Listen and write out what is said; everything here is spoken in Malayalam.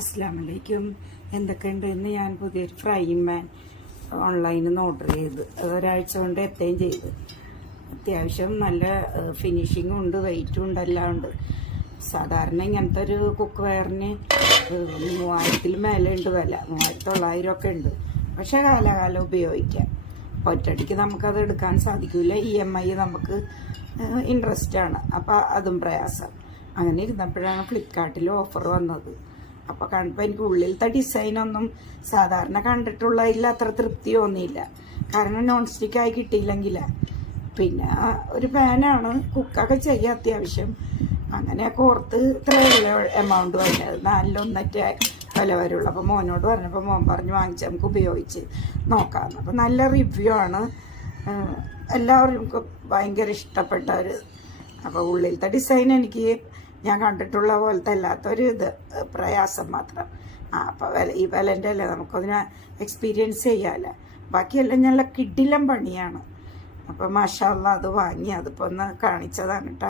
അസ്സലാമലൈക്കും. എന്തൊക്കെയുണ്ട്? ഇന്ന് ഞാൻ പുതിയൊരു ഫ്രൈയിങ് പാൻ ഓൺലൈനിൽ നിന്ന് ഓർഡർ ചെയ്ത് ഒരാഴ്ച കൊണ്ട് എത്തുകയും ചെയ്ത്. അത്യാവശ്യം നല്ല ഫിനിഷിങ്ങും ഉണ്ട്, വെയിറ്റും ഉണ്ട്, എല്ലാം ഉണ്ട്. സാധാരണ ഇങ്ങനത്തെ ഒരു കുക്ക് വെയറിന് 3000 മേലെ ഉണ്ട് വില, 3900 ഒക്കെ ഉണ്ട്. പക്ഷേ കാലാകാലം ഉപയോഗിക്കാം. ഒറ്റയടിക്ക് നമുക്കത് എടുക്കാൻ സാധിക്കില്ല. EMI നമുക്ക് ഇൻട്രസ്റ്റാണ്, അപ്പോൾ അതും പ്രയാസം. അങ്ങനെ ഇരുന്നപ്പോഴാണ് ഫ്ലിപ്കാർട്ടിൽ ഓഫർ വന്നത്. അപ്പോൾ കണ്ടപ്പോൾ എനിക്ക് ഉള്ളിലത്തെ ഡിസൈനൊന്നും സാധാരണ കണ്ടിട്ടുള്ളതിൽ അത്ര തൃപ്തി തോന്നിയില്ല. കാരണം നോൺ സ്റ്റിക്കായി കിട്ടിയില്ലെങ്കിൽ പിന്നെ ഒരു പാനാണ്, കുക്കൊക്കെ ചെയ്യാം അത്യാവശ്യം. അങ്ങനെയൊക്കെ ഓർത്ത് ഇത്രയുള്ള എമൗണ്ട് വരുന്നത്, 4,1 വില വരുള്ളൂ. അപ്പോൾ മോനോട് പറഞ്ഞപ്പോൾ മോൻ പറഞ്ഞു വാങ്ങിച്ച് നമുക്ക് ഉപയോഗിച്ച് നോക്കാമെന്ന്. അപ്പോൾ നല്ല റിവ്യൂ ആണ്, എല്ലാവർക്കും ഭയങ്കര ഇഷ്ടപ്പെട്ട ഒരു. അപ്പോൾ ഉള്ളിലത്തെ ഡിസൈൻ എനിക്ക് ഞാൻ കണ്ടിട്ടുള്ള പോലത്തെ അല്ലാത്തൊരു പ്രയാസം മാത്രം. അപ്പോൾ ഈ വിലൻ്റെ അല്ലേ, നമുക്കതിനെ എക്സ്പീരിയൻസ് ചെയ്യാമല്ലോ. ബാക്കിയെല്ലാം നല്ല കിടിലം പണിയാണ്. അപ്പോൾ മാഷാ അല്ലാഹ് അത് വാങ്ങി, അതിപ്പോൾ ഒന്ന് കാണിച്ചതാണ് കേട്ടോ.